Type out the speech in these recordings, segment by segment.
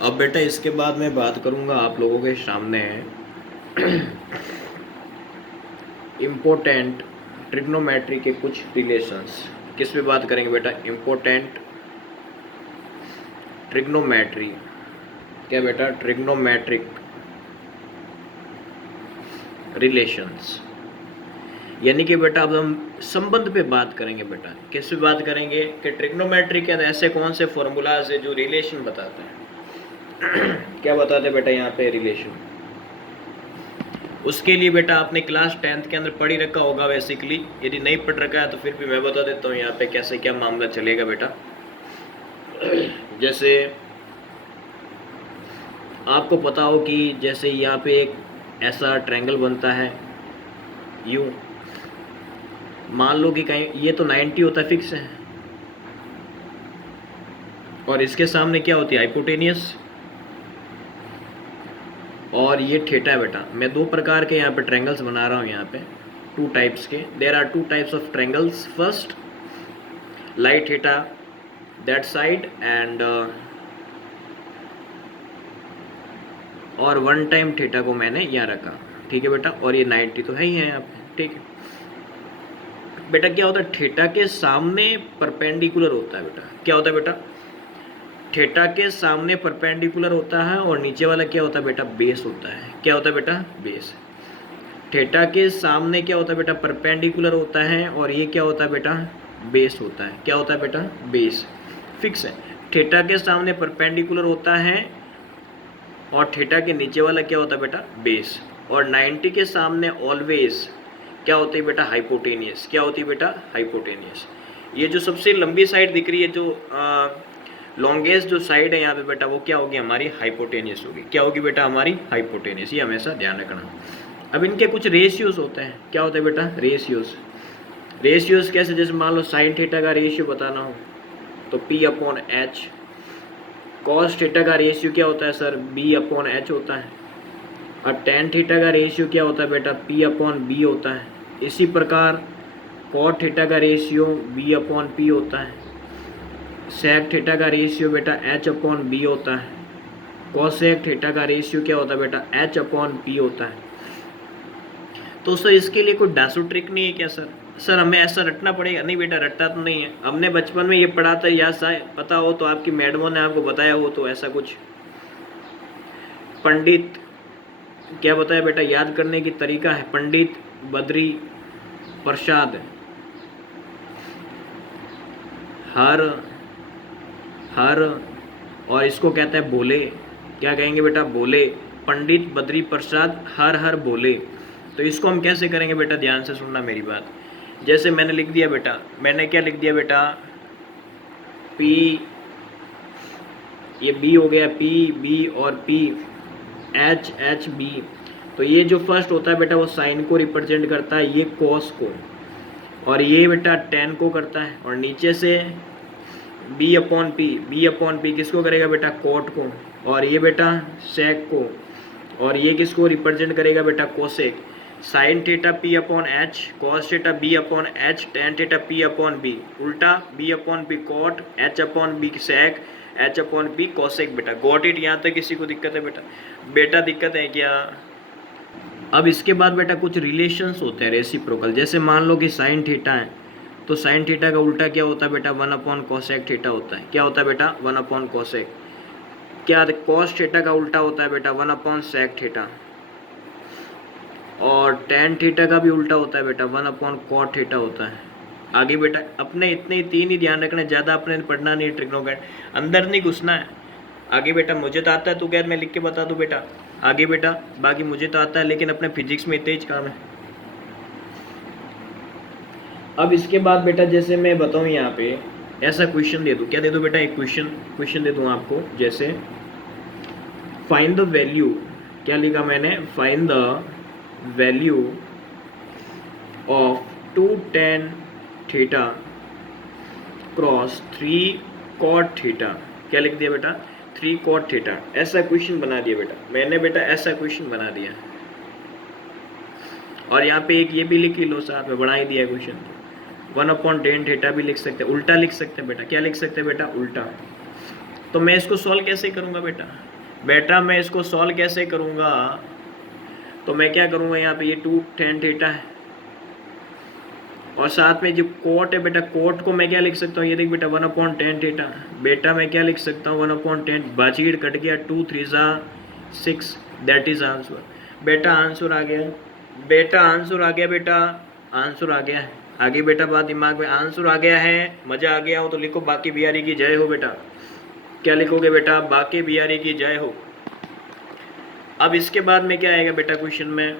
अब बेटा इसके बाद मैं बात करूंगा आप लोगों के सामने इम्पोर्टेंट ट्रिग्नोमेट्री के कुछ रिलेशंस। किस पे बात करेंगे बेटा? Important trigonometry. क्या बेटा? ट्रिग्नोमेट्रिक रिलेशंस, यानी कि बेटा अब हम संबंध पे बात करेंगे बेटा। किस पे बात करेंगे कि ट्रिग्नोमेट्री के ऐसे कौन से फॉर्मूलाज है जो रिलेशन बताते हैं। क्या बताते हैं बेटा यहाँ पे? रिलेशन। उसके लिए बेटा आपने क्लास 10th के अंदर पढ़ी रखा होगा बेसिकली। यदि नहीं पढ़ रखा है तो फिर भी मैं बता देता हूँ यहाँ पे कैसे क्या मामला चलेगा बेटा। जैसे आपको पता हो कि जैसे यहाँ पे एक ऐसा ट्रायंगल बनता है यूं, मान लो कि कहीं ये तो 90 होता है, फिक्स है, और इसके सामने क्या होती है? हाइपोटेनियस, और ये थीटा है बेटा। मैं दो प्रकार के यहाँ पे ट्रायंगल्स बना रहा हूँ यहाँ पे, टू टाइप्स के। There are two types of triangles. First light theta that side and और वन टाइम थीटा को मैंने यहाँ रखा, ठीक है बेटा। और ये 90 तो है ही है यहाँ पे, ठीक है बेटा। क्या होता है? थीटा के सामने परपेंडिकुलर होता है बेटा। क्या होता है बेटा? थीटा के सामने परपेंडिकुलर होता है, और नीचे वाला क्या होता है बेटा? बेस होता है। क्या होता है बेटा? बेस। थीटा के सामने क्या होता है बेटा? परपेंडिकुलर होता है, और ये क्या होता है बेटा? बेस होता है। क्या होता है बेटा? बेस। फिक्स है। थीटा के सामने परपेंडिकुलर होता है, और थीटा के नीचे वाला क्या होता है बेटा? बेस। और 90 के सामने ऑलवेज क्या होती है बेटा? हाइपोटेनियस। क्या होती है बेटा? हाइपोटेनियस। ये जो सबसे लंबी साइड दिख रही है, जो लॉन्गेस्ट जो साइड है यहाँ पे बेटा, वो क्या होगी? हमारी हाइपोटेनियस होगी। क्या होगी बेटा? हमारी हाइपोटेनियस। ये हमेशा ध्यान रखना। अब इनके कुछ रेशियोज होते हैं। क्या होते हैं बेटा? रेशियोज। रेशियोज कैसे? जैसे मान लो साइन थीटा का रेशियो बताना हो तो P/H। कॉस थीटा का रेशियो क्या होता है सर? B/H होता है। और टेन थीटा का रेशियो क्या होता है बेटा? P/B होता है। इसी प्रकार कॉट थीटा का रेशियो B/P होता है। सेक थीटा का रेशियो बेटा H/B होता है। कोसेक थीटा का रेशियो क्या होता है बेटा? H/P होता है। तो सर इसके लिए कोई डासू ट्रिक नहीं है क्या सर? सर हमें ऐसा रटना पड़ेगा? नहीं बेटा, रटता तो नहीं है। हमने बचपन में ये पढ़ा था, या शायद पता हो तो आपकी मैडमों ने आपको बताया हो तो ऐसा कुछ। पंडित क्या बताया बेटा? याद करने की तरीका है पंडित बद्री प्रसाद हर हर, और इसको कहते हैं बोले। क्या कहेंगे बेटा? बोले। पंडित बद्री प्रसाद हर हर बोले। तो इसको हम कैसे करेंगे बेटा? ध्यान से सुनना मेरी बात। जैसे मैंने लिख दिया बेटा, मैंने क्या लिख दिया बेटा? P, ये B हो गया, P B और P H H B। तो ये जो फर्स्ट होता है बेटा वो साइन को रिप्रेजेंट करता है, ये कॉस को, और ये बेटा टेन को करता है। और नीचे से B/P किसको करेगा बेटा? कॉट को। और ये बेटा सेक को, और ये किसको रिप्रेजेंट करेगा बेटा? Cosec. Sine theta P/H, cos theta B/H, tan theta P/B, उल्टा B/P कॉट, H/B सेक, H/P कोसेक। बेटा गॉट इट? यहाँ तक किसी को दिक्कत है बेटा? बेटा दिक्कत है क्या? अब इसके बाद बेटा कुछ रिलेशंस होते हैं रेसिप्रोकल। जैसे मान लो कि साइन थीटा है, तो साइन थीटा का उल्टा क्या होता है बेटा? 1/कोसेक थीटा होता है। क्या होता है बेटा? 1/कोसेक। क्या कॉस थीटा का उल्टा होता है बेटा? 1/सेक थीटा। और टेन थीटा का भी उल्टा होता है बेटा? 1/कॉट थीटा होता है। आगे बेटा अपने इतने तीन ही ध्यान रखना, ज़्यादा अपने पढ़ना नहीं, ट्रिग्नोमेट्री अंदर नहीं घुसना है। आगे बेटा मुझे तो आता है, तू क्या मैं लिख के बता दूँ बेटा? आगे बेटा बाकी मुझे तो आता है, लेकिन अपने फिजिक्स में तेज काम है। अब इसके बाद बेटा जैसे मैं बताऊँ यहाँ पे ऐसा क्वेश्चन दे दूँ, क्या दे दूँ बेटा? एक क्वेश्चन दे दूँ आपको। जैसे फाइंड द वैल्यू, क्या लिखा मैंने? Find the value of 2 tan theta cross 3 cot theta. क्या लिख दिया बेटा? 3 cot थीटा। ऐसा क्वेश्चन बना दिया बेटा मैंने, बेटा ऐसा क्वेश्चन बना दिया। और यहाँ पे एक ये भी लिख लो साथ में, बना ही दिया क्वेश्चन। 1/tan थीटा भी लिख सकते हैं, उल्टा लिख सकते हैं बेटा। क्या लिख सकते हैं बेटा? उल्टा। तो मैं इसको सॉल्व कैसे करूँगा बेटा? बेटा मैं इसको सॉल्व कैसे करूँगा? तो मैं क्या करूँगा, यहाँ पे ये 2 tan थीटा है और साथ में जो कोट है बेटा, कोट को मैं क्या लिख सकता हूँ, ये देख बेटा 1/tan थीटा। बेटा मैं क्या लिख सकता हूँ 1/10, बाजीड़ कट गया, 2 3 6, दैट इज आंसर। बेटा आंसर आ गया, बेटा आंसर आ गया, बेटा आंसर आ गया है। आगे बेटा बात दिमाग में, आंसर आ गया है, मजा आ गया हो तो लिखो बाकी बिहारी की जय हो बेटा। क्या लिखोगे बेटा? बाकी बिहारी की जय हो। अब इसके बाद में क्या आएगा बेटा क्वेश्चन में?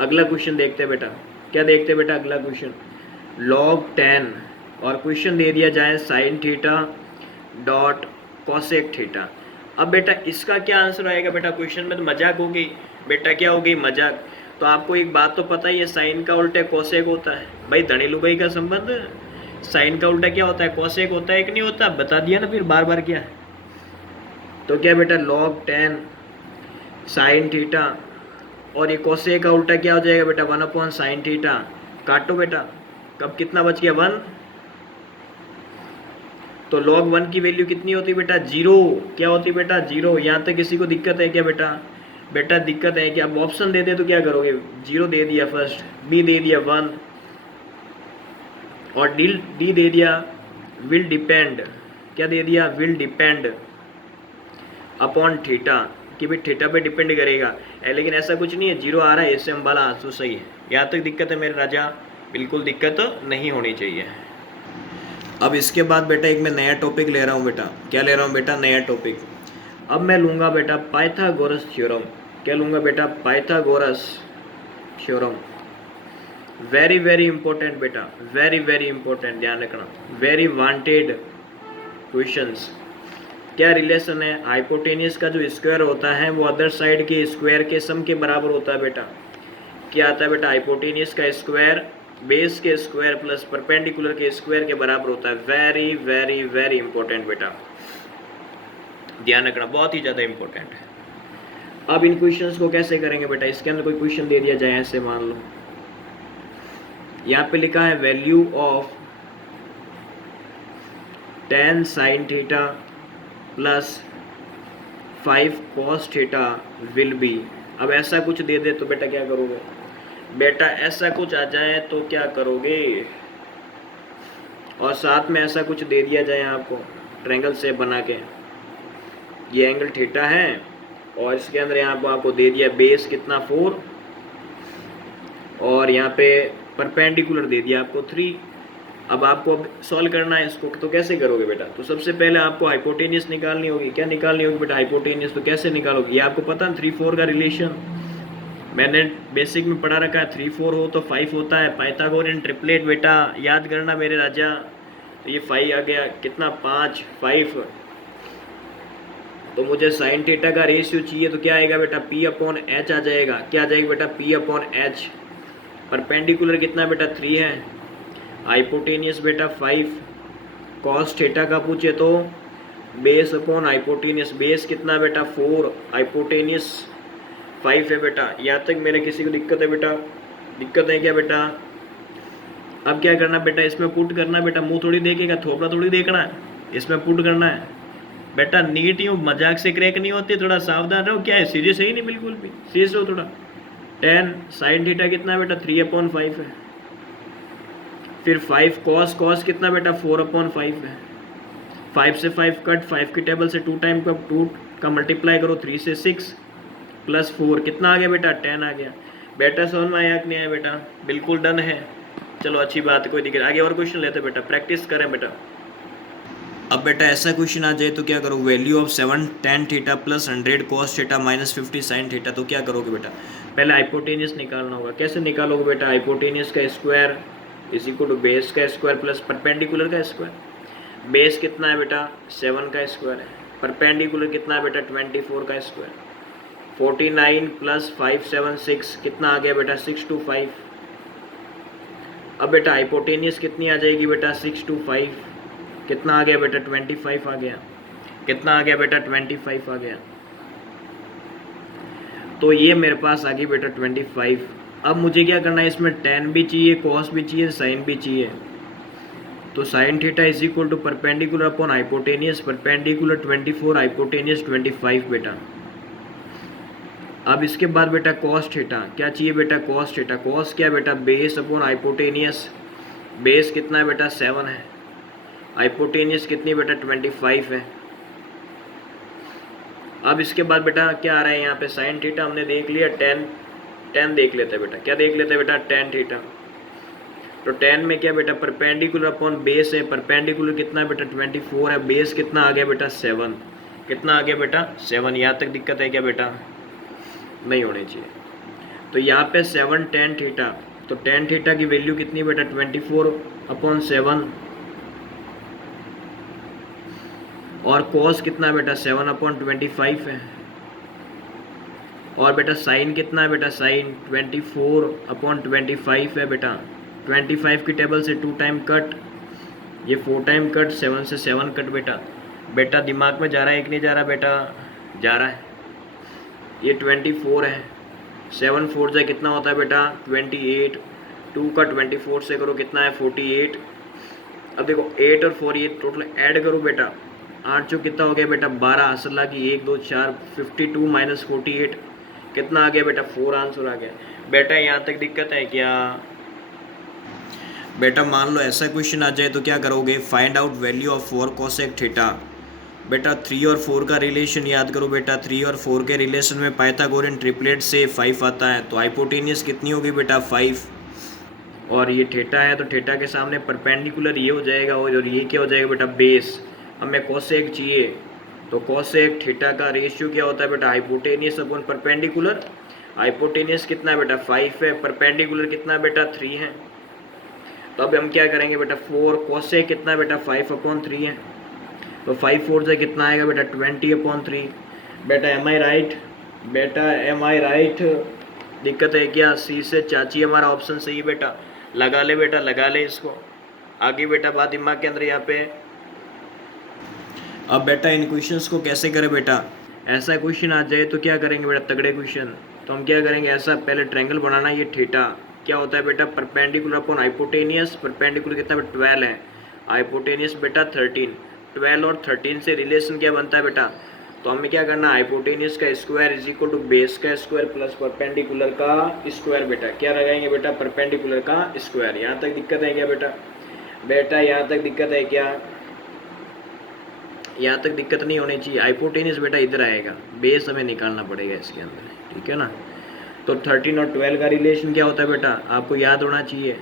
अगला क्वेश्चन देखते हैं बेटा। क्या देखते हैं बेटा? अगला क्वेश्चन log 10 और क्वेश्चन दे दिया जाए sin theta dot cosec theta. अब बेटा इसका क्या आंसर आएगा बेटा? क्वेश्चन में तो मजाक हो गई बेटा, क्या हो गई? मजाक। तो आपको एक बात तो पता ही है, साइन का उल्टा कोसेक होता है भाई, धनी लुगाई का संबंध। साइन का उल्टा क्या होता है? कोसेक होता है कि नहीं होता? बता दिया ना फिर बार बार क्या है। तो क्या बेटा log 10 साइन थीटा और ये कोसेक का उल्टा क्या हो जाएगा बेटा? 1/sin theta. काटो बेटा, कब कितना बच गया? 1। तो log 1 की वैल्यू कितनी होती है बेटा? 0। क्या होती है बेटा? 0। यहाँ तक किसी को दिक्कत है क्या बेटा? बेटा दिक्कत है कि अब ऑप्शन दे दे तो क्या करोगे? 0 दे दिया फर्स्ट, बी दे दिया 1 और डी दे दिया विल डिपेंड। क्या दे दिया? विल डिपेंड अपॉन थीटा, कि भाई थीटा पे डिपेंड करेगा। लेकिन ऐसा कुछ नहीं है, 0 आ रहा है, इससे हम वाला आंसर सही है। यहाँ तक दिक्कत है मेरे राजा? बिल्कुल दिक्कत नहीं होनी चाहिए। अब इसके बाद बेटा एक मैं नया टॉपिक ले रहा हूँ बेटा। क्या ले रहा हूँ बेटा? नया टॉपिक। अब मैं लूँगा बेटा पाइथागोरस थ्योरम। क्या लूँगा बेटा? Pythagoras theorem. Very very important बेटा, वेरी वेरी इंपॉर्टेंट, ध्यान रखना, वेरी वांटेड क्वेश्चंस। क्या रिलेशन है? हाइपोटेनियस का जो स्क्वायर होता है वो अदर साइड के स्क्वायर के सम के बराबर होता है बेटा। क्या आता है बेटा? हाइपोटेनियस का स्क्वायर बेस के स्क्वायर प्लस परपेंडिकुलर के स्क्वायर के बराबर होता है। वेरी वेरी वेरी इंपॉर्टेंट बेटा, ध्यान रखना, बहुत ही ज़्यादा इंपॉर्टेंट है। अब इन क्वेश्चंस को कैसे करेंगे बेटा? इसके अंदर कोई क्वेश्चन दे दिया जाए, ऐसे मान लो यहाँ पे लिखा है value of tan sin theta plus 5 cos theta will be. अब ऐसा कुछ दे दे तो बेटा क्या करोगे? बेटा ऐसा कुछ आ जाए तो क्या करोगे? और साथ में ऐसा कुछ दे दिया जाए आपको ट्रायंगल शेप बना के, ये एंगल थीटा है और इसके अंदर यहाँ पर आपको दे दिया बेस कितना 4 और यहाँ पे परपेंडिकुलर दे दिया आपको 3। अब आपको अब सॉल्व करना है इसको, तो कैसे करोगे बेटा? तो सबसे पहले आपको हाइपोटेनियस निकालनी होगी। क्या निकालनी होगी बेटा? हाइपोटेनियस। तो कैसे निकालोगे? ये आपको पता है 3-4 का रिलेशन मैंने बेसिक में पढ़ा रखा है। 3-4 हो तो 5 होता है, पाइथागोरियन ट्रिपलेट बेटा, याद करना मेरे राजा। तो ये 5 आ गया, कितना? 5 5। तो मुझे साइन थीटा का रेशियो चाहिए, तो क्या आएगा बेटा? P/H आ जाएगा। क्या आ जाएगा बेटा? P/H। परपेंडिकुलर कितना बेटा? 3 है। हाइपोटेनियस बेटा 5। कॉस थीटा का पूछे तो बेस अपॉन हाइपोटेनियस, बेस कितना बेटा? 4, हाइपोटेनियस 5 है बेटा। यहाँ तक मेरे किसी को दिक्कत है बेटा? दिक्कत है क्या बेटा? अब क्या करना बेटा? इसमें पुट करना बेटा, मुंह थोड़ी देखेगा, थोपड़ा थोड़ी देखना है, इसमें पुट करना है बेटा। नीट यूँ मजाक से क्रैक नहीं होती, थोड़ा सावधान रहो। क्या है? सीरियस है ही नहीं बिल्कुल भी, सीरियस रहो थोड़ा। tan sin थीटा कितना है बेटा? 3/5 है। फिर 5 cos कितना बेटा? 4/5 है। 5 से 5 कट, 5 की टेबल से 2 टाइम का 2 का मल्टीप्लाई करो, 3 से 6 प्लस 4 कितना आ गया बेटा? 10 आ गया बेटा। समझ में आया कि नहीं आया बेटा? बिल्कुल डन है। चलो अच्छी बात है, कोई दिक्कत। आगे और क्वेश्चन लेते बेटा, प्रैक्टिस करें बेटा। अब बेटा ऐसा क्वेश्चन आ जाए तो क्या करो? Value of 7 tan theta plus 100 cos theta minus 50 sin theta. तो क्या करोगे बेटा? पहले हाइपोटेनियस निकालना होगा। कैसे निकालोगे बेटा? हाइपोटेनियस का square is equal to base का स्क्वायर प्लस परपेंडिकुलर का स्क्वायर। बेस कितना है बेटा? 7 का स्क्वायर है। परपेंडिकुलर कितना है बेटा? 24 का स्क्वायर। 49 प्लस 5 7 6 कितना आ गया बेटा? 625। अब बेटा हाइपोटेनियस कितनी आ जाएगी बेटा? 625 कितना आ गया बेटा? 25 आ गया। कितना आ गया बेटा? 25 आ गया। तो ये मेरे पास आ गई बेटा 25। अब मुझे क्या करना है? इसमें tan भी चाहिए, cos भी चाहिए, sin भी चाहिए। तो sine theta is equal to perpendicular upon hypotenuse, perpendicular 24, hypotenuse 25 बेटा। अब इसके बाद बेटा कॉस थीटा, क्या चाहिए बेटा कॉस थीटा, कॉस क्या बेटा बेस अपॉन हाइपोटेनियस, बेस कितना है बेटा 7 है, हाइपोटेनियस कितनी बेटा 25 है। अब इसके बाद बेटा क्या आ रहा है यहाँ पे साइन थीटा हमने देख लिया, टेन देख लेते हैं बेटा, क्या देख लेते हैं बेटा टेन थीटा। तो टेन में क्या बेटा परपेंडिकुलर अपॉन बेस है, परपेंडिकुलर कितना है बेटा 24 है, बेस कितना आ गया बेटा 7, कितना आ गया बेटा 7। यहाँ तक दिक्कत है क्या बेटा, नहीं होनी चाहिए। तो यहाँ पे 7 टेन थीटा, तो टेन थीटा की वैल्यू कितनी बेटा 24/7, और कॉस कितना बेटा 7/25 है, और बेटा साइन कितना है बेटा साइन 24/25 है बेटा। 25 की टेबल से 2 टाइम कट, ये 4 टाइम कट, 7 से 7 कट बेटा। बेटा दिमाग में जा रहा है एक नहीं जा रहा बेटा, जा रहा है। ये 24 है, 7 4 से कितना होता है बेटा 28, 2 का 24 से करो कितना है 48। अब देखो 8 और 4 ये टोटल ऐड करो बेटा, 8 चो कितना हो गया बेटा 12, असला की 1 2 4, 52 माइनस 48 कितना आ गया बेटा 4 आंसर आ गया। बेटा यहाँ तक दिक्कत है क्या बेटा। मान लो ऐसा क्वेश्चन आ जाए तो क्या करोगे, find out value of 4 cosec theta. बेटा 3 और 4 का रिलेशन याद करो बेटा, 3 और 4 के रिलेशन में पाइथागोरियन ट्रिपलेट से 5 आता है, तो हाइपोटेनियस कितनी होगी बेटा 5, और ये थीटा है तो थीटा के सामने परपेंडिकुलर ये हो जाएगा, और ये क्या हो जाएगा बेटा बेस। हमें कोसेक चाहिए, तो कोसेक थीटा का रेशियो क्या होता है बेटा हाइपोटेनियस अपॉन परपेंडिकुलर। हाइपोटेनियस कितना है बेटा 5 है, परपेंडिकुलर कितना है बेटा 3 है। तो अब हम क्या करेंगे बेटा 4 कोसेक कितना है बेटा 5/3 है, तो 5 4 से कितना आएगा बेटा 20/3। बेटा एम आई राइट, बेटा एम आई राइट, दिक्कत है क्या, सी से चाची हमारा ऑप्शन सही है बेटा। लगा ले बेटा, लगा ले इसको, आगे बेटा बात दिमाग के अंदर यहाँ पे। अब बेटा इन क्वेश्चंस को कैसे करें बेटा, ऐसा क्वेश्चन आ जाए तो क्या करेंगे बेटा तगड़े क्वेश्चन, तो हम क्या करेंगे ऐसा पहले ट्रायंगल बनाना। ये थीटा क्या होता है बेटा परपेंडिकुलर अपॉन हाइपोटेनियस, परपेंडिकुलर कितना बेटा 12 है, हाइपोटेनियस बेटा 13, 12 और 13 से रिलेशन क्या बनता है बेटा, तो हमें क्या करना हाइपोटेनियस का square is equal to base का स्क्वायर प्लस परपेंडिकुलर का स्क्वायर। बेटा क्या लगाएंगे बेटा परपेंडिकुलर का स्क्वायर। यहाँ तक दिक्कत है क्या बेटा, बेटा यहाँ तक दिक्कत है क्या, यहाँ तक दिक्कत नहीं होनी चाहिए। हाइपोटेनियस बेटा इधर आएगा, बेस हमें निकालना पड़ेगा इसके अंदर, ठीक है ना। तो 13 और 12 का रिलेशन क्या होता है बेटा आपको याद होना चाहिए,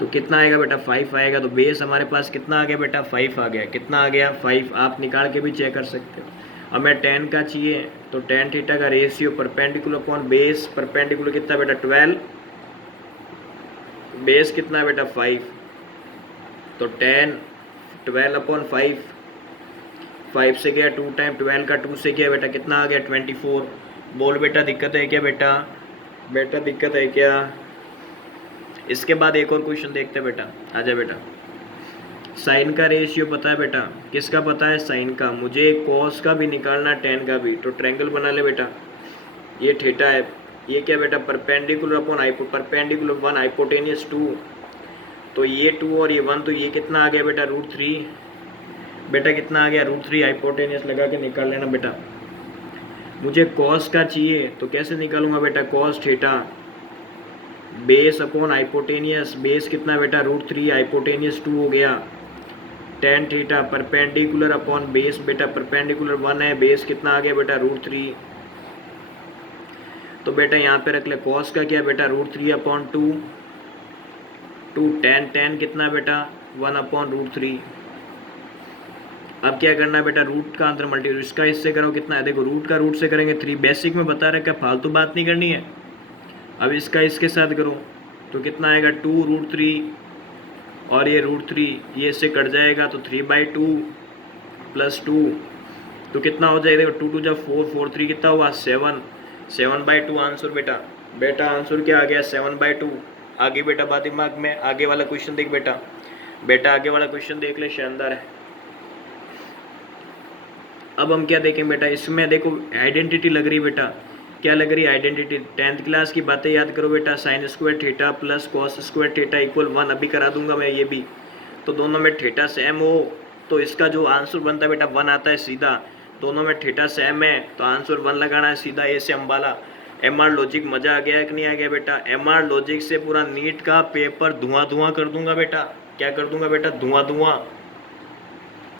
तो कितना आएगा बेटा 5 आएगा, तो बेस हमारे पास कितना आ गया बेटा 5 आ गया, कितना आ गया 5, आप निकाल के भी चेक कर सकते हो। हमें 10 का चाहिए, तो टेन थीटा का ratio perpendicular upon base, perpendicular कितना बेटा 12, बेस कितना बेटा 5, तो 10 12/5, 5 से गया 2 टाइम, 12 का 2 से गया बेटा कितना आ गया 24। बोल बेटा दिक्कत है क्या बेटा, बेटा दिक्कत है क्या। इसके बाद एक और क्वेश्चन देखते हैं बेटा, आजा बेटा। साइन का रेशियो पता है बेटा, किसका पता है साइन का, मुझे कॉस का भी निकालना टेन का भी, तो ट्रायंगल बना ले बेटा। ये थीटा है, ये क्या बेटा परपेंडिकुलर अपॉन परपेंडिकुलर 1 हाइपोटेनियस 2, तो ये 2 और ये 1, तो ये कितना आ गया बेटा √3, बेटा कितना आ गया √3, हाइपोटेनियस लगा के निकाल लेना बेटा। मुझे कॉस का चाहिए, तो कैसे निकालूंगा बेटा cos theta, base upon hypotenuse, base कितना बेटा √3, हाइपोटेनियस 2 हो गया, tan theta perpendicular upon base, बेटा परपेंडिकुलर 1 है, बेस कितना आ गया बेटा √3, तो बेटा यहाँ पे रख ले कॉस का क्या बेटा √3/2, 2 10 कितना बेटा 1/√3। अब क्या करना है बेटा रूट का अंदर मल्टीप्लाई, इसका इससे करो कितना है, देखो रूट का रूट से करेंगे 3, बेसिक में बता रहा है, क्या फालतू बात नहीं करनी है। अब इसका इसके साथ करो तो कितना आएगा 2√3, और ये √3 ये इससे कट जाएगा, तो 3/2 + 2, तो कितना हो जाएगा देखो 2 2 जब 4 4 3 कितना हुआ 7, 7/2 आंसर बेटा। बेटा आंसर क्या आ गया 7/2। आगे बेटा बात दिमाग में, आगे वाला क्वेश्चन देख बेटा, बेटा आगे वाला क्वेश्चन देख ले, शानदार है। अब हम क्या देखें बेटा, इसमें देखो आइडेंटिटी लग रही बेटा, क्या लग रही है आइडेंटिटी? 10th क्लास की बातें याद करो बेटा, sine square theta plus cos square theta equal 1, अभी करा दूंगा मैं ये भी। तो दोनों में थीटा सेम हो तो इसका जो आंसर बनता है बेटा 1 आता है सीधा। दोनों में थीटा सेम है तो आंसर 1 लगाना है सीधा, ए से अम्बाला। एमआर लॉजिक मजा आ गया कि नहीं आ गया बेटा? एमआर लॉजिक से पूरा नीट का पेपर धुआं धुआं कर दूंगा बेटा। क्या कर दूंगा बेटा? धुआं धुआं।